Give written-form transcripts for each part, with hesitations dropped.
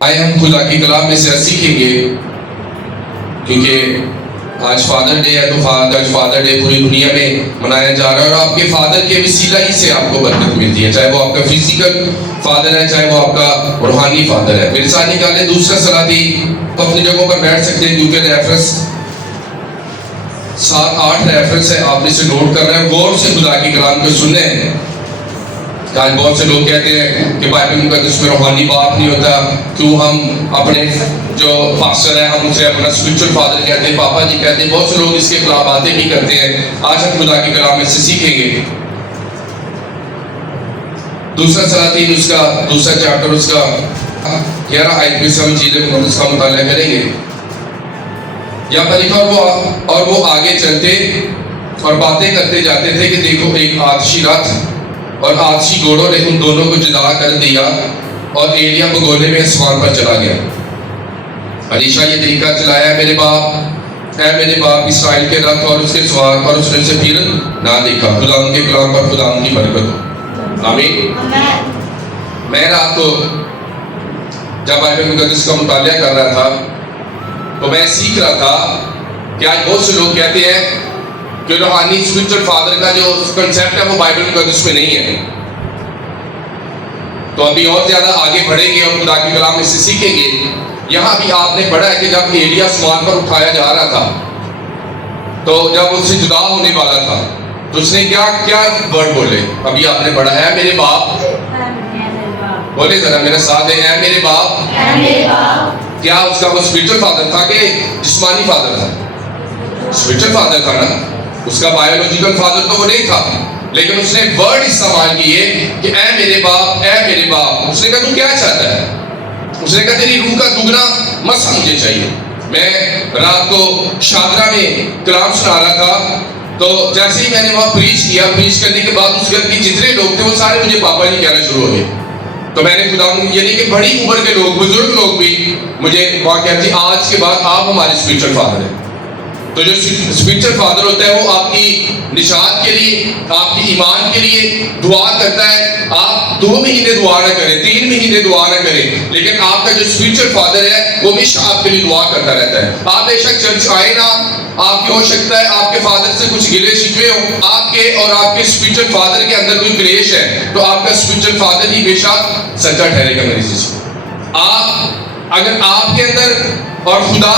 آئے ہم خدا کی کلام میں سے سیکھیں گے، کیونکہ آج فادر ڈے ہے تو آج فادر ڈے پوری دنیا میں منایا جا رہا ہے، اور آپ کے فادر کے وسیلہ ہی سے آپ کو برکت ملتی ہے، چاہے وہ آپ کا فزیکل فادر ہے، چاہے وہ آپ کا روحانی فادر ہے۔ میرے ساتھ نکالیں دوسرا صلاتی، تو اپنی جگہوں پر بیٹھ سکتے ہیں، کیونکہ ریفرنس 7-8 ریفرنس ہے، آپ اسے نوٹ کر رہے ہیں، غور سے خدا کی کلام کو سننے ہیں۔ آج بہت سے لوگ کہتے ہیں کہ بائبل مقدس میں روحانی باپ نہیں ہوتا، کیوں ہم اپنے جو پاسٹر ہیں ہم اسے اپنا اسپرچل فادر کہتے ہیں، پاپا جی کہتے ہیں، بہت سے لوگ اس کے خلاف باتیں بھی کرتے ہیں۔ آج ہم خدا کی کلام میں سے سیکھیں گے۔ دوسرا صلاطین اس کا دوسرا چیپٹر اس کا 11 آیت میں سے ہم چیزیں مقدس کا مطالعہ کریں گے۔ یہاں پر لکھا اور وہ آگے چلتے اور باتیں کرتے جاتے تھے کہ دیکھو ایک آتشی راتھ اور آتشی گھوڑوں نے ان دونوں کو جدا کر دیا، اور ایلیا بگونے میں آسمان پر چلا گیا۔ الیشا یہ طریقہ چلایا، میرے باپ اسرائیل کے رتھ اور اس کے سوار، اور اس نے اسے پھر نہ دیکھا۔ خدا ان کے کلام پر خدا ان کی برکت ہو، آمین۔ میں رات کو جب بائبل مقدس کا مطالعہ کر رہا تھا تو میں سیکھ رہا تھا کہ آج بہت سے لوگ کہتے ہیں کہ روحانی اسپرچل فادر کا جو کنسیپٹ ہے وہ بائبل مقدس میں نہیں ہے۔ تو ابھی اور زیادہ آگے بڑھیں گے اور خدا کی کلام میں سے سیکھیں گے۔ یہاں بھی آپ نے پڑھا ہے کہ جب ایلیا آسمان پر اٹھایا جا رہا تھا، تو جب اس سے جدا ہونے والا تھا تو اس نے کیا ورڈ بولے؟ ابھی آپ نے پڑھا ہے میرے باپ، بولے ذرا میرے ساتھ ہے، اے میرے باپ۔ کیا اس کا وہ اسپرچل فادر تھا کہ جسمانی فادر تھا؟ اسپرچل فادر تھا نا، اس کا بایولوجیکل فادر تو وہ نہیں تھا، لیکن اس نے ورڈ استعمال کیے کہ اے میرے باپ، اے میرے باپ۔ اس نے کہا تو کیا چاہتا ہے؟ اس نے کہا تیری روح کا دگنا مسا مجھے چاہیے۔ میں رات کو شادرہ میں کلام سنا رہا تھا، تو جیسے ہی میں نے وہاں پریچ کرنے کے بعد اس گھر کے جتنے لوگ تھے وہ سارے مجھے پاپا جی کہنا شروع ہو گئے۔ تو میں نے خدا یعنی کہ بڑی عمر کے لوگ، بزرگ لوگ بھی مجھے وہاں کہتے ہیں آج کے بعد آپ ہمارے اسپرچل فادر ہیں۔ تو جو اسپرچل فادر ہوتا ہے وہ آپ کی نشاط کے لیے، آپ کی ایمان کے لیے دعا کرتا ہے۔ آپ 2 مہینے دعا نہ کریں، 3 مہینے دعا نہ کریں، لیکن آپ کا جو اسپرچل فادر ہے وہ ہمیشہ آپ کے لیے دعا کرتا رہتا ہے۔ آپ بے شک چرچ آئے نا، آپ کی ہو سکتا ہے آپ کے فادر سے کچھ گلے شکوے ہوں، آپ کے اور آپ کے اسپرچل فادر کے اندر کوئی کلیش ہے، تو آپ کا اسپرچل فادر ہی ہمیشہ سچا ٹھہرے گا۔ میری چیز اگر آپ کے اندر اور خدا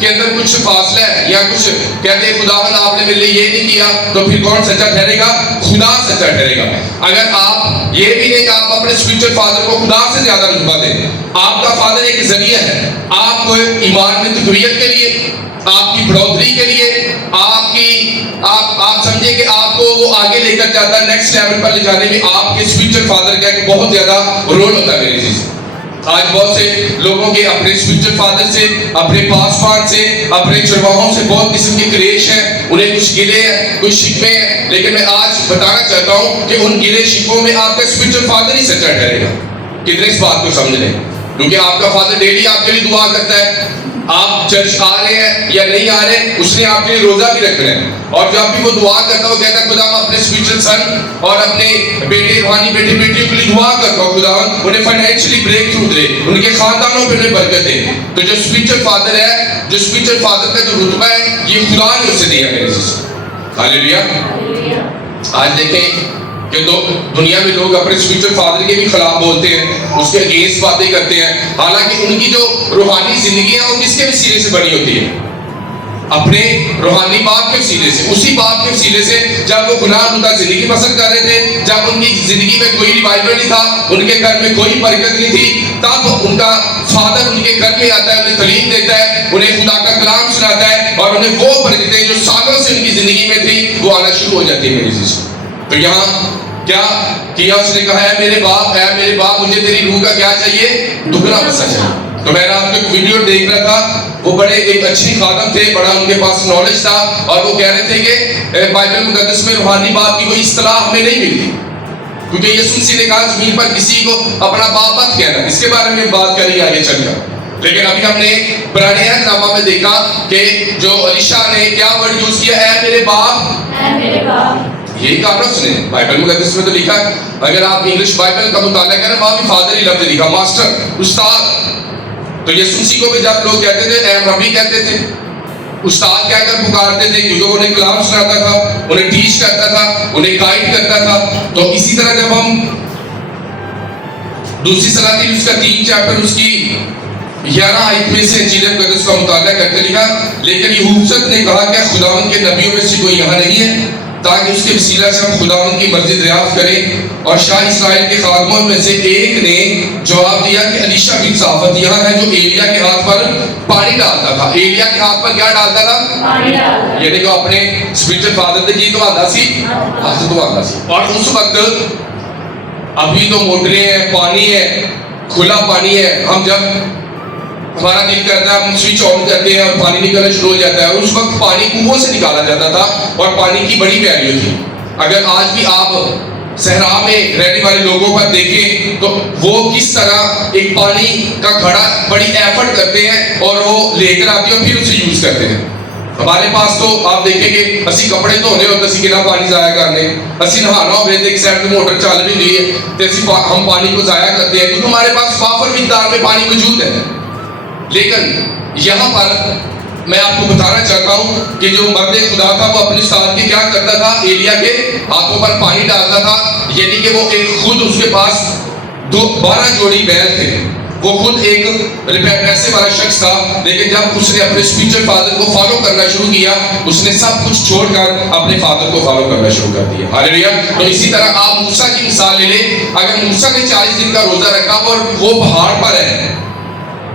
کے اندر کچھ فاصلہ ہے، یا کچھ کہتے ہیں خدا آپ نے میرے لیے یہ نہیں کیا، تو پھر کون سچا ٹھہرے گا؟ خدا سچا ٹھہرے گا۔ اگر آپ یہ بھی نہیں کہ آپ اپنے اسپرچل فادر کو خدا سے زیادہ رتبہ دیں، آپ کا فادر ایک ذریعہ ہے، آپ کو ایمان میں تقویت کے لیے، آپ کی بڑھوتری کے لیے، آپ سمجھے کہ آپ کو وہ آگے لے کر جاتا ہے، نیکسٹ لیول پر لے جانے میں آپ کے اسپرچل فادر کا ایک بہت زیادہ رول ہوتا ہے۔ میری چیز آج بہت سے لوگوں کے اپنے اسپرچل فادر سے، اپنے پاسبان سے، اپنے چرواہوں سے بہت قسم کے کلیش ہیں، انہیں کچھ گلے ہیں، کچھ شکوے ہیں، لیکن میں آج بتانا چاہتا ہوں کہ ان گلے شکووں میں آپ کا اسپرچل فادر ہی سچا ٹھہرے گا۔ کتنے اس بات کو سمجھ لیں، کیونکہ آپ کا فادر ڈیلی آپ کے لیے دعا کرتا ہے۔ آپ چرچ آ رہے ہیں یا نہیں آ رہے، اس نے آپ کے لیے روزہ بھی رکھنا ہے، اور جب بھی وہ دعا کرتا ہو کہتا ہے خدا میں اپنے اسپرچل سن اور اپنے بیٹے روحانی بیٹیوں کے لیے دعا کرتا ہوں، خدا انہیں فائنینشلی بریک تھرو دے، ان کے خاندانوں پہ انہیں برکت دے۔ تو جو اسپرچل فادر ہے، جو اسپرچل فادر کا جو رتبہ ہے، یہ خدا نے اسے دیا۔ میرے سے ہاللیلویا۔ آج دیکھیں کہ دنیا میں لوگ اپنے اسپرچل فادر کے بھی خلاف بولتے ہیں، اس کے اگینسٹ باتیں کرتے ہیں، حالانکہ ان کی جو روحانی زندگی ہے وہ کس کے وسیلے سے بنی ہوتی ہے؟ اپنے روحانی باپ کے وسیلے سے۔ اسی باپ کے وسیلے سے جب وہ گناہ مدہ زندگی پسند کر رہے تھے، جب ان کی زندگی میں کوئی ریوائول نہیں تھا، ان کے گھر میں کوئی برکت نہیں تھی، تب ان کا فادر ان کے گھر میں آتا ہے، انہیں تعلیم دیتا ہے، انہیں خدا کا کلام سناتا ہے، اور انہیں وہ برکتیں جو سالوں سے ان کی زندگی میں تھی وہ آنا شروع ہو جاتی ہے۔ میری چیز تو یہاں کیا کیا اس نے کہا ہے میرے باپ مجھے تیری روح کا کیا چاہیے؟ دگنا مسا چاہیے۔ تو میں رات کو ایک ویڈیو دیکھ رہا تھا، وہ بڑے ایک اچھی خادم تھے، بڑا ان کے پاس نالج تھا، اور وہ کہہ رہے تھے کہ بائبل مقدس میں روحانی باپ کی کوئی اصطلاح ہمیں نہیں ملتی، کیونکہ یسوع مسیح نے کہا زمین پر کسی کو اپنا باپ مت کہنا۔ اس کے بارے میں بات کریں گے آگے چل کر، لیکن ابھی ہم نے پرانے عہد نامہ میں دیکھا کہ جو الیشا نے کیا ورڈ یوز کیا؟ اے میرے باپ۔ یہی کہا نا اس نے، بائبل مقدس میں تو لکھا ہے، اگر آپ انگلش بائبل کا مطالعہ کریں وہاں بھی فادر ہی لفظ لکھا، ماسٹر، استاد۔ تو یسوع مسیح کو بھی جب لوگ کہتے تھے اے ربی کہتے تھے، استاد کہہ کر پکارتے تھے، کیونکہ انہیں کلام سناتا تھا، انہیں ٹیچ کرتا تھا، انہیں گائیڈ کرتا تھا. تو اسی طرح جب ہم دوسری صلاتی اس کا 3 چیپٹر اس کی 11 آیت میں سے انجیل مقدس کا مطالعہ کرتے لکھا، لیکن یہوذت نے کہا کہ خداوند کے نبیوں میں سے کوئی یہاں نہیں ہے تاکہ اس کے وسیلہ سے ہم خداوند کی مرضی دریافت کریں. اور شاہ اسرائیل کے خادموں میں سے ایک نے جواب دیا کہ الیشا بن صافت یہاں ہے جو ایلیا کے ہاتھ پر پانی ڈالتا تھا. ایلیا کے ہاتھ پر کیا ڈالتا تھا؟ پانی ڈالتا. یعنی کہ اپنے اسپرچل فادر نے کی تو آتا سی، ہاتھ تو آتا سی. اور اس وقت ابھی تو موٹریں ہیں، پانی ہے، کھلا پانی ہے. ہم جب ہمارا دل کرتا ہے ہم سوئچ آن کرتے ہیں اور پانی نکلنا شروع ہو جاتا ہے. اس وقت پانی کنویں سے نکالا جاتا تھا اور پانی کی بڑی ویلیو تھی. اگر آج بھی آپ صحرا میں رہنے والے لوگوں پر دیکھیں تو وہ کس طرح ایک پانی کا گھڑا بڑی ایفرٹ کرتے ہیں اور وہ لے کر آتے ہیں اور پھر اسے یوز کرتے ہیں. ہمارے پاس تو آپ دیکھیں گے اسی کپڑے دھونے ہوتے اسی کنا پانی ضائع کرنے، اسی نہانا ہو رہے تھے ایک سائڈ میں موٹر چل رہی ہوئی ہے تو اسی ہم پانی کو ضائع کرتے ہیں کیونکہ ہمارے پاس وافر مقدار میں پانی موجود ہے. لیکن یہاں پر میں آپ کو بتانا چاہتا ہوں کہ جو مرد خدا تھا وہ اپنے استاد کے کیا کرتا تھا؟ ایلیا کے ہاتھوں پر پانی ڈالتا تھا. یعنی کہ وہ ایک خود اس کے پاس 12 جوڑی بیل تھے، وہ خود ایک پیسے والا شخص تھا. لیکن جب اس نے اپنے اسپرچل فادر کو فالو کرنا شروع کیا اس نے سب کچھ چھوڑ کر اپنے فادر کو فالو کرنا شروع کر دیا. ہاللیلویا. تو اسی طرح آپ موسیٰ کی مثال لے لیں. اگر موسیٰ نے 40 دن کا روزہ رکھا اور وہ پہاڑ پر ہے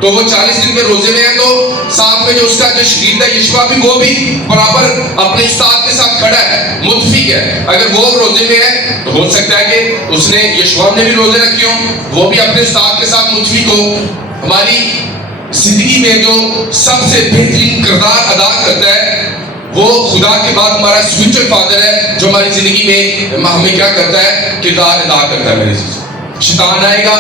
تو وہ 40 دن کے روزے میں ہے تو ساتھ میں جو اس کا جو شگرد ہے یشوع بھی وہ بھی برابر اپنے استاد کے ساتھ کھڑا ہے، متفق ہے. اگر وہ روزے میں ہے تو ہو سکتا ہے کہ اس نے یشوع نے بھی روزے رکھے ہوں، وہ بھی اپنے استاد کے ساتھ متفق ہو. ہماری زندگی میں جو سب سے بہترین کردار ادا کرتا ہے وہ خدا کے بعد ہمارا اسپرچل فادر ہے جو ہماری زندگی میں ہمیں کیا کرتا ہے؟ کردار ادا کرتا ہے. میرے چیز شیطان آئے گا،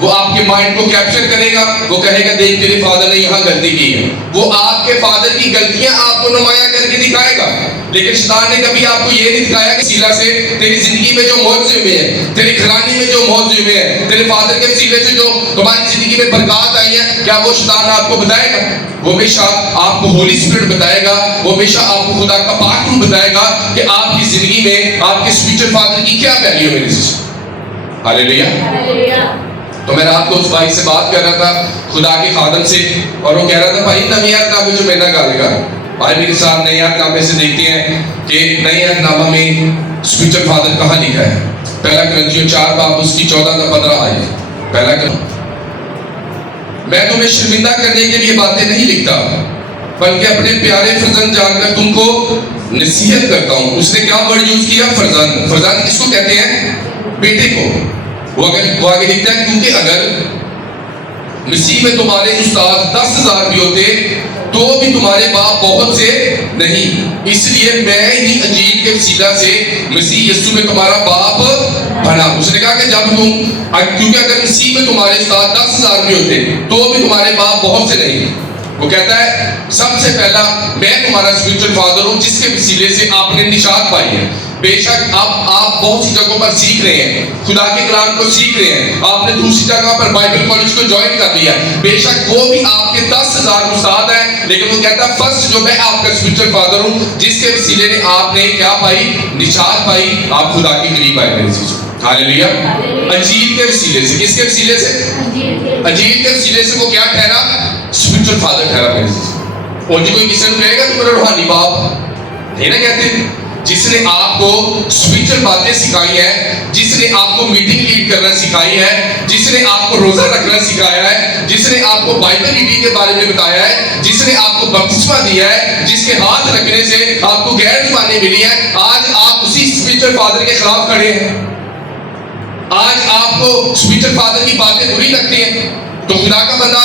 وہ آپ کے مائنڈ کو کیپچر کرے گا، وہ کہے گا دیکھ تیرے فادر نے یہاں غلطی کی ہے. وہ آپ کے فادر کی غلطیاں آپ کو نمایاں کر کے دکھائے گا. لیکن شیطان نے کبھی آپ کو یہ نہیں دکھایا کہ سیلا سے تیری زندگی میں جو معجزے ہوئے ہیں، تیری گھرانی میں جو معجزے ہوئے ہیں، تیرے فادر کے وسیلے سے جو تمہاری زندگی میں برکات آئی ہیں، کیا وہ شیطان آپ کو بتائے گا؟ وہ ہمیشہ آپ کو ہولی اسپرٹ بتائے گا، وہ ہمیشہ آپ کو خدا کا پاک روح بتائے گا کہ آپ کی زندگی میں آپ کے اسپرچل فادر کی کیا ویلیو ہے. میری سسٹر ہاللیلویا. تو میں رات کو اس بھائی سے بات کر رہا تھا خدا کے خادم سے اور وہ کہہ رہا تھا بھائی نئی عہد نامے جو میں نہ گالے گا بھائی میرے ساتھ نئی عہد نامے سے دیکھتے ہیں کہ نئی عہد نامہ میں اسپرچل فادر کہاں لکھا ہے. پہلا کرنتھیوں 4 باب اس کی 14 تا 15 آیت. پہلا میں تمہیں شرمندہ کرنے کے لیے باتیں نہیں لکھتا بلکہ اپنے پیارے فرزند جان کر تم کو نصیحت کرتا ہوں. اس نے کیا ورڈ یوز کیا؟ فرزند. فرزند کس کو کہتے ہیں؟ بیٹے کو. وہ آگے لکھتا ہے کیونکہ اگر مسیح میں تمہارے استاد 10,000 بھی ہوتے تو بھی تمہارے باپ بہت سے نہیں، اس لیے میں ہی انجیل کے وسیلہ سے مسیح یسوع میں تمہارا باپ بنا. اس نے کہا کہ جب کیونکہ اگر مسیح میں تمہارے استاد 10,000 بھی ہوتے تو بھی تمہارے باپ بہت سے نہیں. وہ کہتا ہے سب سے پہلا میں تمہارا اسپرچل فادر ہوں جس کے وسیلے سے آپ نے نشان پائی ہے. بے شک آپ بہت سی جگہوں پر سیکھ رہے ہیں، خدا کے کلام کو سیکھ رہے ہیں، آپ نے دوسری جگہ پر بائبل کالج کو جوائن کر لیا. بے شک وہ بھی آپ کے 10,000 استاد ہیں، لیکن وہ کہتا ہے فرسٹ جو میں آپ کا اسپرچل فادر ہوں جس کے وسیلے نے آپ نے کیا پائی؟ نشان پائی، آپ خدا کے قریب آئے. میرے چیز ہاللیلویا. انجیل کے وسیلے سے. کس کے وسیلے سے؟ انجیل کے وسیلے سے وہ کیا ٹھہرا؟ اسپرچل فادر ٹھہرا. میرے چیز اور جو کوئی کسی نے کہے گا تو میرا روحانی باپ نہیں نا کہتے. جس نے آپ کو اسپرچل باتیں سکھائی ہیں، جس نے آپ کو میٹنگ لیڈ کرنا سکھائی ہے، جس نے آپ کو روزہ رکھنا سکھایا ہے، جس نے آپ کو بائبل ریڈنگ کے بارے میں بتایا ہے، جس نے آپ کو بپتسمہ دیا ہے، جس کے ہاتھ رکھنے سے آپ کو غیر زبانیں ملی ہیں، آج آپ اسی اسپرچل فادر کے خلاف کھڑے ہیں. آج آپ کو اسپرچل فادر کی باتیں بری لگتی ہیں. تو خدا کا بندہ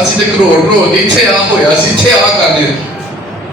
ਅਸੀਂ ਤੇ ਕਰੋੜ ਇੱਥੇ ਆ ਹੋਇਆ ਸੀ, ਇੱਥੇ ਆ ਕਰਦੇ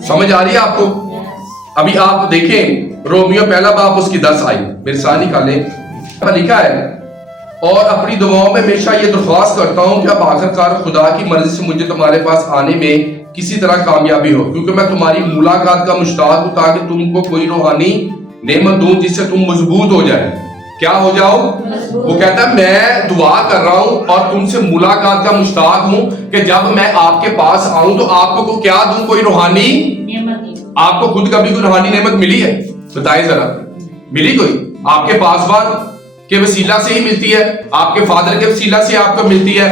سمجھ آ رہی ہے آپ کو؟ ابھی آپ دیکھیں رومیو پہلا باب اس کی 10 آئی، میرے ساتھ نکالیں، لکھا ہے اور اپنی دعاؤں میں ہمیشہ یہ درخواست کرتا ہوں کہ اب آخرکار خدا کی مرضی سے مجھے تمہارے پاس آنے میں کسی طرح کامیابی ہو، کیونکہ میں تمہاری ملاقات کا مشتاق ہوں تاکہ تم کو کوئی روحانی نعمت دوں جس سے تم مضبوط ہو جائے۔ کیا ہو جاؤ؟ وہ کہتا ہے میں دعا کر رہا ہوں اور تم سے ملاقات کا مشتاق ہوں کہ جب میں آپ کے پاس آؤں تو آپ کو کیا دوں؟ کوئی روحانی نعمت۔ آپ کو خود کبھی کوئی روحانی نعمت ملی ہے؟ بتائیں ذرا، ملی کوئی؟ آپ کے پاسبان کے وسیلہ سے ہی ملتی ہے، آپ کے فادر کے وسیلہ سے آپ کو ملتی ہے۔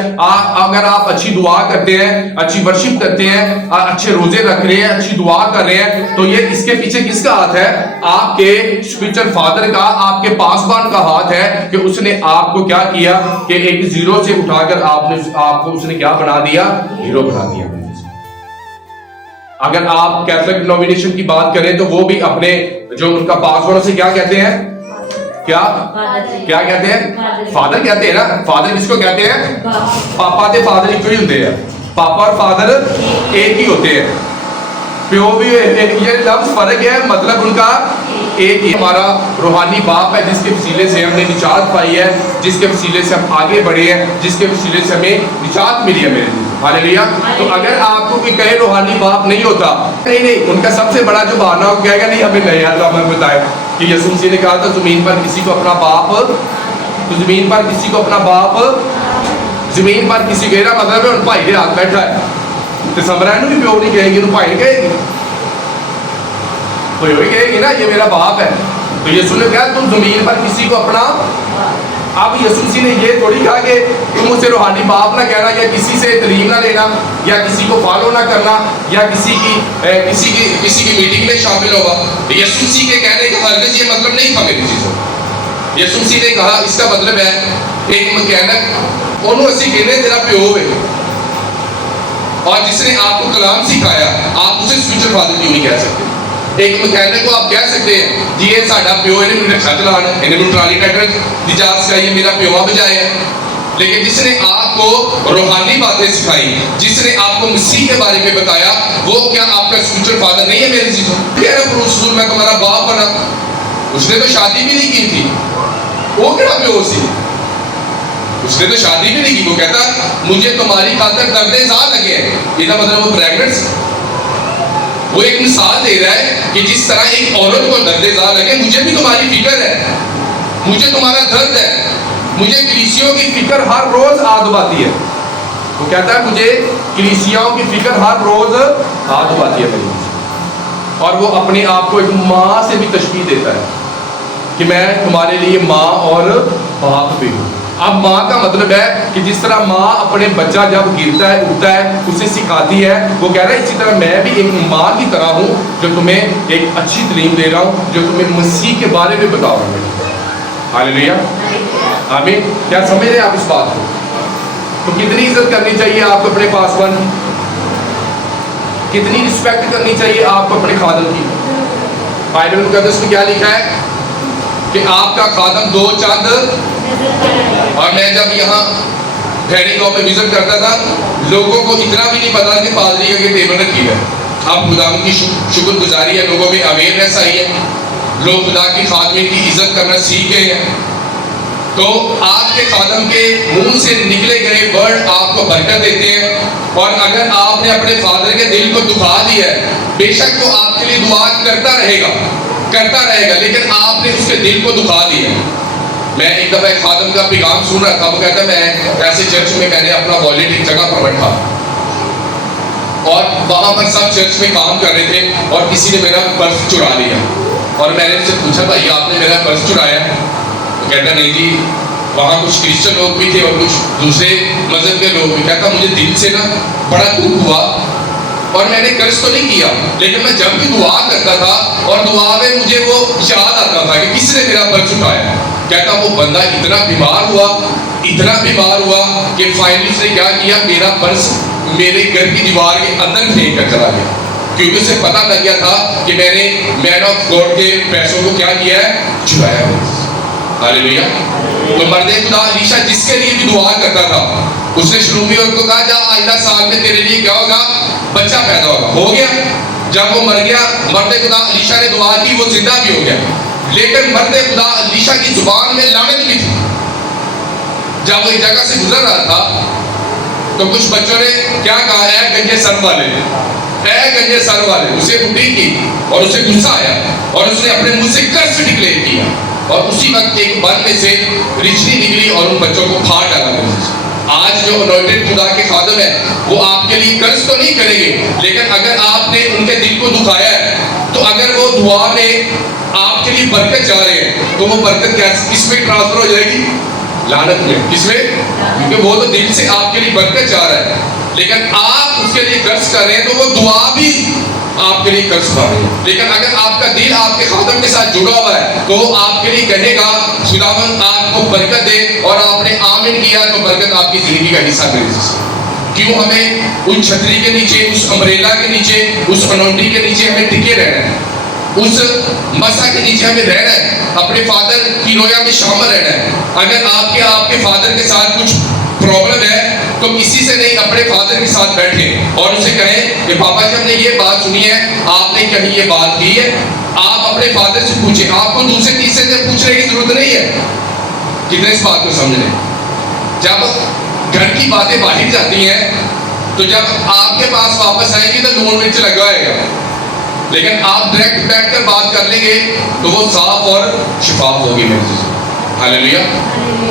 اگر آپ اچھی دعا کرتے ہیں، اچھی ورشپ کرتے ہیں، اچھے روزے رکھ رہے ہیں، اچھی دعا کر رہے ہیں، تو یہ اس کے پیچھے کس کا ہاتھ ہے؟ آپ کے اسپرچل فادر کا، آپ کے پاسبان کا ہاتھ ہے کہ اس نے آپ کو کیا کیا کہ ایک زیرو سے اٹھا کر آپ کو اس نے کیا بنا دیا؟ ہیرو بنا دیا۔ اگر آپ کیتھولک ڈینومینیشن کی بات کریں تو وہ بھی اپنے جو ان کا پاسبان سے کیا کہتے ہیں؟ کیا کہتے ہیں؟ فادر کہتے ہیں نا۔ فادر کس کو کہتے ہیں؟ پاپا تے فادر ایک ہی ہوتے ہیں، پاپا اور فادر ایک ہی ہوتے ہیں۔ پیو بھی یہ لفظ فرق ہے، مطلب ان کا ایک ہی۔ ہمارا روحانی باپ ہے جس کے وسیلے سے ہم نے نجات پائی ہے، جس کے وسیلے سے ہم آگے بڑھے ہیں، جس کے وسیلے سے ہمیں نجات ملی ہے میرے لیے۔ ہاللیلویا۔ تو اگر آپ کو کوئی کہے روحانی باپ نہیں ہوتا، نہیں، ان کا سب سے بڑا جو بہانہ ہو کہے گا نہیں ہمیں نہیں آتا۔ ہمیں بتائے کہ یسوع مسیح نے کہا تھا زمین پر کسی کو اپنا باپ، تو زمین پر کسی کو اپنا باپ، زمین پر کسی کہہ رہا مطلب ہے ان بھائی کے ہاتھ بیٹھا ہے، تو سمرائن بھی پیو نہیں کہے گی، ان بھائی کہے گی، کوئی ہوئی کہے گی نا یہ میرا باپ ہے۔ تو یسوع نے کہا تم زمین پر کسی کو اپنا، اب یسوع مسیح نے یہ تھوڑی کہا کہ تم اسے روحانی باپ نہ کہنا، یا کسی سے تعلیم نہ لینا، یا کسی کو فالو نہ کرنا، یا کسی کی میٹنگ میں شامل ہوگا۔ یسوع مسیح کے کہنے کا ہرگز یہ مطلب نہیں تھا میری چیزوں۔ یسوع مسیح نے کہا اس کا مطلب ہے ایک مکینک انہوں اسی کہنے تیرا پیو ہے، اور جس نے آپ کو کلام سکھایا آپ اسے اسپرچل فادر کیوں نہیں کہہ سکتے؟ ایک مکینک کو آپ کہہ سکتے ہیں جی یہ ساڈا پیو، انہیں مجھے رکشا چلانا، انہیں مجھے ٹرالی ٹریکٹر دی جا سکھائی، میرا پیوا بجایا ہے۔ لیکن جس نے آپ کو روحانی باتیں سکھائی، جس نے آپ کو مسیح کے بارے میں بتایا، وہ کیا آپ کا اسپرچل فادر نہیں ہے میری چیزوں؟ کہہ رہا پرسول میں تمہارا باپ بنا، اس نے تو شادی بھی نہیں کی تھی، وہ کیا پیو سی؟ اس نے تو شادی بھی نہیں کی، وہ کہتا مجھے تمہاری خاطر درد زا لگے ہیں، یہ کا مطلب وہ پریگننٹ۔ وہ ایک مثال دے رہا ہے کہ جس طرح ایک عورت کو درد زا لگے، مجھے بھی تمہاری فکر ہے، مجھے تمہارا درد ہے، مجھے کلیسیوں کی فکر ہر روز آد آتی ہے۔ وہ کہتا ہے مجھے کلیسیوں کی فکر ہر روز آد آتی ہے میری، اور وہ اپنے آپ کو ایک ماں سے بھی تشبیہ دیتا ہے کہ میں تمہارے لیے ماں اور باپ بھی ہوں۔ اب ماں کا مطلب ہے کہ جس طرح ماں اپنے بچہ جب گرتا ہے اٹھتا ہے اسے سکھاتی ہے، وہ کہہ رہا ہے اسی طرح میں بھی ایک ماں کی طرح ہوں جو تمہیں ایک اچھی تعلیم دے رہا ہوں، جو تمہیں مسیح کے بارے میں بتا رہا ہوں۔ ہاللیلویا، آمین۔ کیا سمجھ رہے ہیں آپ اس بات کو؟ تو کتنی عزت کرنی چاہیے آپ کو اپنے پاسبان کی، کتنی رسپیکٹ کرنی چاہیے آپ کو اپنے خادم کی۔ بائبل مقدس میں کیا لکھا ہے کہ آپ کا خادم دو چاند، اور میں جب یہاں بھیڑی گاؤں میں وزٹ کرتا تھا لوگوں کو اتنا بھی نہیں پتا کہ پادری کا ٹیبل رکھی ہے۔ اب خدا کی شکر گزاری ہے، لوگوں میں اویئرنیس آئی ہے، لوگ خدا کی خادمے کی عزت کرنا سیکھ گئے ہیں۔ تو آپ کے خادم کے منہ سے نکلے گئے ورڈ آپ کو برکت دیتے ہیں، اور اگر آپ نے اپنے فادر کے دل کو دکھا دیا ہے، بے شک وہ آپ کے لیے دعا کرتا رہے گا، لیکن آپ نے اس کے دل کو دکھا دیا۔ میں ایک دفعہ ایک خادم کا پیغام سن رہا تھا، وہ کہتا میں ایسے چرچ میں میں نے اپنا والٹ ایک جگہ پر رکھا، اور وہاں پر سب چرچ میں کام کر رہے تھے، اور کسی نے میرا پرس چرا لیا، اور میں نے اس سے پوچھا بھائی آپ نے میرا پرس چرایا؟ وہ کہتا نہیں جی، وہاں کچھ کرسچن لوگ بھی تھے اور کچھ دوسرے مذہب کے لوگ بھی۔ کہتا مجھے دل سے نا بڑا دکھ ہوا، اور میں نے قرض تو نہیں کیا، لیکن میں جب بھی دعا کرتا تھا اور دعا میں مجھے وہ یاد آتا تھا کہ کس نے میرا پرس اٹھایا۔ کہتا وہ بندہ اتنا بیمار ہوا کہ فائنلی اس نے کیا کیا، میرا پرس میرے گھر کی دیوار کے اندر پھینک کر چلا گیا، کیونکہ اسے پتا لگ گیا تھا کہ میں نے مین آف گاڈ کے پیسوں کو کیا کیا ہے، چرایا ہے۔ ہاللیلویا۔ تو مرد خدا علیشا جس کے لیے بھی دعا کرتا تھا، اس نے شلومی عورت کو کہا جا آئندہ سال میں تیرے لیے کیا ہوگا، بچہ پیدا ہوگا۔ ہو گیا۔ جب وہ مر گیا مرد خدا الیشا نے دعا کی وہ زندہ بھی ہو گیا, لیکن مرد خدا الیشا کی زبان میں لعنت بھی تھی. جب وہ ایک جگہ سے گزر رہا تھا تو کچھ بچوں نے کیا کہا, اے گنجے سر والے, اے گنجے سر والے, اسے اٹھی کی اور اسے غصہ آیا اور اس نے اپنے منہ سے کرس ڈکلیئر کیا, اور اسی وقت ایک بن میں سے رچنی نکلی اور ان بچوں کو پھاڑ ڈالا. آج جو انوائنٹڈ خدا کے خادم ہیں وہ آپ کے لیے قرض تو نہیں کریں گے, لیکن اگر آپ نے ان کے دل کو دکھایا ہے تو اگر وہ دعا میں آپ کے لیے برکت چاہ رہے ہیں تو وہ برکت کس میں ٹرانسفر ہو جائے گی؟ لعنت میں. کس میں؟ کیونکہ وہ تو دل سے آپ کے لیے برکت چاہ رہا ہے, لیکن آپ اس کے لیے قرض کر رہے ہیں تو وہ دعا بھی آپ کے لیے قرض کر رہے ہیں. لیکن اگر آپ کا دل آپ کے خادم کے ساتھ جڑا ہوا ہے تو وہ آپ کے لیے کہے گا خداوند آپ کو برکت دے, اور آپ نے آمین کیا تو برکت آپ کی زندگی کا حصہ بنے. کیوں ہمیں اس چھتری کے نیچے, اس امبریلا کے نیچے, اس انوٹی کے نیچے ہمیں ٹکے رہنا ہے, اس مسا کے نیچے ہمیں رہنا ہے, اپنے فادر کی رویا میں شامل رہنا ہے. اگر آپ کے فادر کے ساتھ کچھ پرابلم ہے تو کسی سے نہیں, اپنے فادر کے ساتھ بیٹھیں اور اسے کہیں کہ پاپا جی ہم نے یہ بات سنی ہے, آپ نے کہیں یہ بات کی ہے. آپ اپنے فادر سے پوچھیں, آپ کو دوسرے تیسرے سے پوچھنے کی ضرورت نہیں ہے. کتنے اس بات کو سمجھ لیں. جب گھر کی باتیں باہر جاتی ہیں تو جب آپ کے پاس واپس آئیں گی تو لون مرچ لگائے گا, لیکن آپ ڈائریکٹ بیٹھ کر بات کر لیں گے تو وہ صاف اور شفاف ہوگی. میرے چیزیں ہاللیلویا.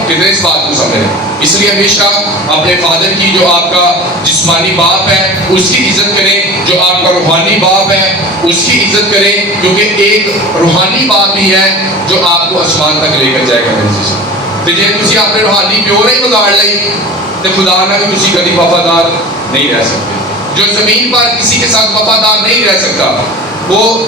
کتنے اس بات کو سمجھیں. اس لیے ہمیشہ اپنے فادر کی, جو آپ کا جسمانی باپ ہے اس کی عزت کریں, جو آپ کا روحانی باپ ہے اس کی عزت کریں, کیونکہ ایک روحانی باپ ہی ہے جو آپ کو آسمان تک لے کر جائے گا. میرے چیزیں تو جی تھی اپنے روحانی پیو نہیں بگاڑ لی تو خدا نہ بھی کسی کبھی وفادار نہیں رہ سکتے. جو زمین پر کسی کے ساتھ وفادار نہیں رہ سکتا وہ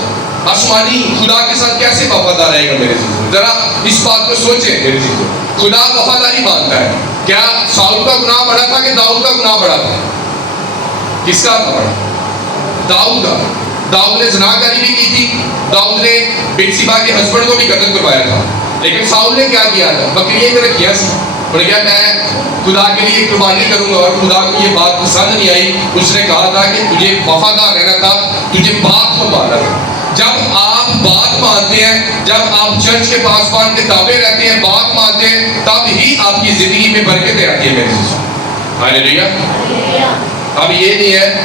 آسمانی خدا کے ساتھ کیسے وفادار رہے گا. میرے چیزیں ذرا اس بات کو سوچیں. میری چیزیں خدا وفاداری مانتا ہے. کیا ساؤل کا گناہ بڑا تھا کہ داؤد کا گناہ بڑا تھا؟ کس کا تھا بڑا؟ داؤد کا. داؤد نے زناکاری بھی کی تھی, داؤد نے بتشیبہ کے ہسبینڈ کو بھی قتل کروایا تھا, لیکن ساؤل نے کیا کیا تھا؟ بکریاں میں رکھیا سی. انہوں نے کہا میں خدا کے لیے قربانی کروں گا, اور خدا کو یہ بات پسند نہیں آئی. اس نے کہا تھا کہ تجھے وفادار رہنا تھا, تجھے بات کو ماننا تھا. جب آپ بات مانتے ہیں, جب آپ چرچ کے پاسبان کے تابع رہتے ہیں, بات مانتے ہیں, تب ہی آپ کی زندگی میں برکتیں آتی ہیں. میرے سے ہاللیلویا. اب یہ نہیں ہے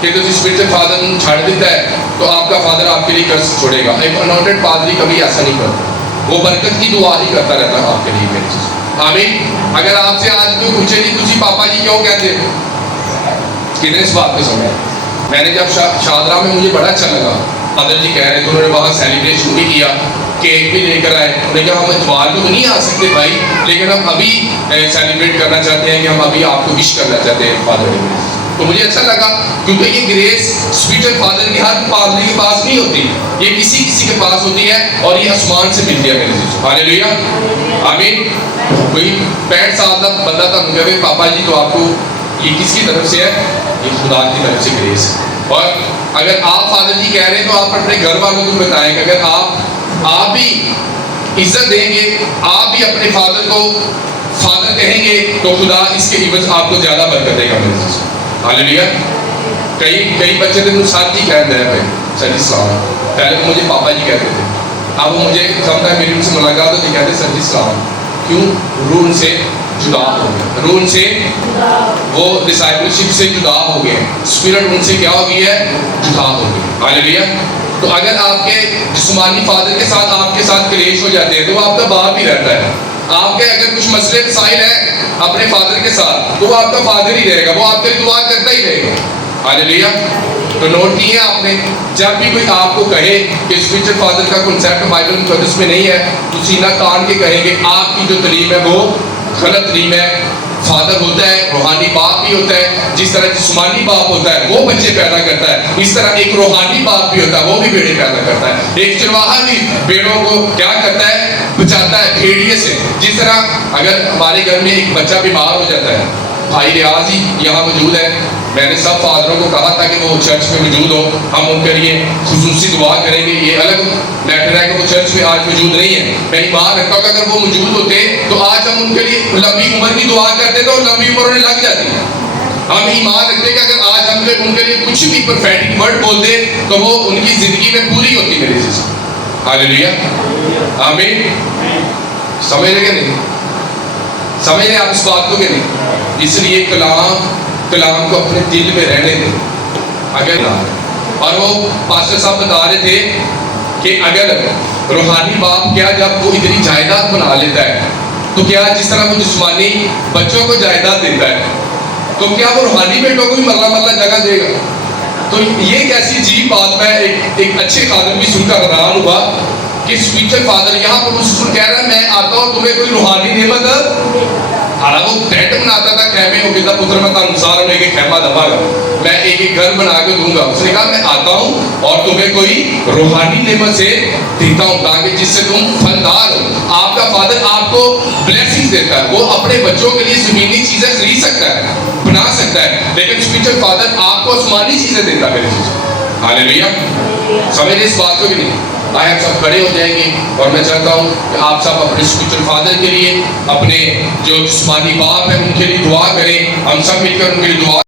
کہ تو اسپرچل فادر چھاڑ دیتا ہے تو آپ کا فادر آپ کے لیے قرض چھوڑے گا. ایک انوائنٹڈ پادری کبھی ایسا نہیں کرتا, وہ برکت کی دعا ہی کرتا رہتا ہے آپ کے لیے. میری چیز آمین. اگر آپ سے آج کوئی پوچھے جی تجھے پاپا جی کیوں کہتے ہیں, کتنے اس بات کو سمجھا. میں نے جب شادرہ میں مجھے بڑا اچھا لگا, فادر جی کہہ رہے تھے, انہوں نے وہاں سیلیبریشن بھی کیا, کیک بھی لے کر آئے. انہوں نے کہا ہم اتوار کو تو نہیں آ سکتے بھائی, لیکن ہم ابھی سیلیبریٹ کرنا چاہتے ہیں کہ ہم ابھی آپ کو وش کرنا چاہتے ہیں فادر ڈے. تو مجھے اچھا لگا کیونکہ یہ گریس اسپرچل فادر کی ہر پادری کے پاس نہیں ہوتی, یہ کسی کے پاس ہوتی ہے اور یہ آسمان سے ملتی ہے. میرے چیز ہاللیلویا. آمین. کوئی 65 سال کا بندہ تھا, مجھے پاپا جی تو آپ کو یہ کس کی طرف سے ہے؟ یہ خدا کی طرف سے گریس ہے. اور اگر آپ فادر جی کہہ رہے ہیں تو آپ اپنے گھر والوں کو بتائیں کہ اگر آپ بھی عزت دیں گے, آپ بھی اپنے فادر کو فادر کہیں گے تو خدا اس کے عوض آپ کو زیادہ برکت دے گا. میرے چیز ہاللیلویا. کئی بچے تھے ساتھ ہی کہتے ہیں بھائی سر جی سلام, پہلے تو مجھے پاپا جی کہتے تھے, اب وہ مجھے سمجھتا ہے میری ان سے ملاقات ہوتی کہتے سر جی سلام. کیوں؟ روح ان سے جدا ہو گیا, روح ان سے وہ ڈسائپلشپ سے جدا ہو گئے, اسپرٹ ان سے کیا ہو گئی ہے؟ جدا ہو گئی. ہاللیلویا. تو اگر آپ کے جسمانی فادر کے ساتھ آپ کے ساتھ کلیش ہو جاتے ہیں تو وہ آپ کا باپ ہی رہتا ہے. آپ کے اگر کچھ مسئلے مسائل ہیں اپنے فادر کے ساتھ تو وہ آپ کا فادر ہی رہے گا, وہ آپ کے لیے دعا کرتا ہی رہے گا. ہاللیلویا. تو نوٹ کیے آپ نے, جب بھی کوئی آپ کو کہے کہ اسپرچل فادر کا کنسیپٹ بائبل مقدس میں نہیں ہے تو سینہ تان کے کہیں گے آپ کی جو تعلیم ہے وہ غلط تعلیم ہے. فادر ہوتا ہے, روحانی باپ بھی ہوتا ہے. جس طرح جسمانی باپ ہوتا ہے وہ بچے پیدا کرتا ہے, اس طرح ایک روحانی باپ بھی ہوتا ہے, وہ بھی بیٹے پیدا کرتا ہے. ایک چرواہا بھی بیڑوں کو کیا کرتا ہے؟ بچاتا ہے بھیڑیے سے. جس طرح اگر ہمارے گھر میں ایک بچہ بیمار ہو جاتا ہے, بھائی ریاض ہی یہاں موجود ہے, میں نے سب فادروں کو کہا تھا کہ وہ چرچ میں موجود ہو, ہم ان کے لیے خصوصی دعا کریں گے. یہ الگ میٹر ہے کہ وہ چرچ میں آج موجود نہیں ہے. میں ایمان رکھتا ہوں کہ اگر وہ موجود ہوتے تو آج ہم ان کے لیے لمبی عمر کی دعا کرتے تھے اور لمبی عمر انہیں لگ جاتی. ہم ایمان رکھتے ہیں کہ اگر آج ہم ان کے لیے کچھ بھی پروفیٹک ورڈ بول دیں تو وہ ان کی زندگی میں پوری ہوتی میرے عزیز. ہاللیلویا آمین. سمجھ رہے کہ نہیں؟ سمجھ رہے آپ اس بات کو کہ نہیں؟ اس لیے کلام کو اپنے دل میں رہنے دیں. اگر اور وہ پاسٹر صاحب بتا رہے تھے کہ اگر روحانی باپ کیا جب وہ اتنی جائیداد بنا لیتا ہے تو کیا جس طرح وہ جسمانی بچوں کو جائیداد دیتا ہے تو کیا وہ روحانی بیٹوں کو بھی مرلہ جگہ دے گا؟ تو یہ ایک ایسی عجیب بات. میں ایک اچھے خادم بھی سن کر حیران ہوا کہ اسپرچل فادر یہاں پر اس کو کہہ رہا ہے میں آتا ہوں تمہیں کوئی روحانی نعمت. حالانکہ وہ ٹینٹ بناتا تھا خیمے ہو گیا پتر میں انسار ہونے کے خیمہ دبا گا میں ایک گھر بنا کے دوں گا. اس نے کہا میں آتا ہوں اور تمہیں کوئی روحانی نعمت سے دیتا ہوں تاکہ جس سے تم پھلدار ہو. آپ کا فادر آپ کو بلیسنگ دیتا ہے. وہ اپنے بچوں کے لیے زمینی چیزیں خرید سکتا ہے بنا سکتا ہے لیکن اسپرچل فادر آپ کو آسمانی چیزیں دیتا ہے میرے چیز. ہاللیلویا. سمجھ اس بات کو بھی نہیں. آئے ہم سب کھڑے ہو جائیں گے اور میں چاہتا ہوں کہ آپ سب اپنے اسپرچل فادر کے لیے اپنے جو جسمانی باپ ہیں ان کے لیے دعا کریں. ہم سب مل کر ان کے لیے دعا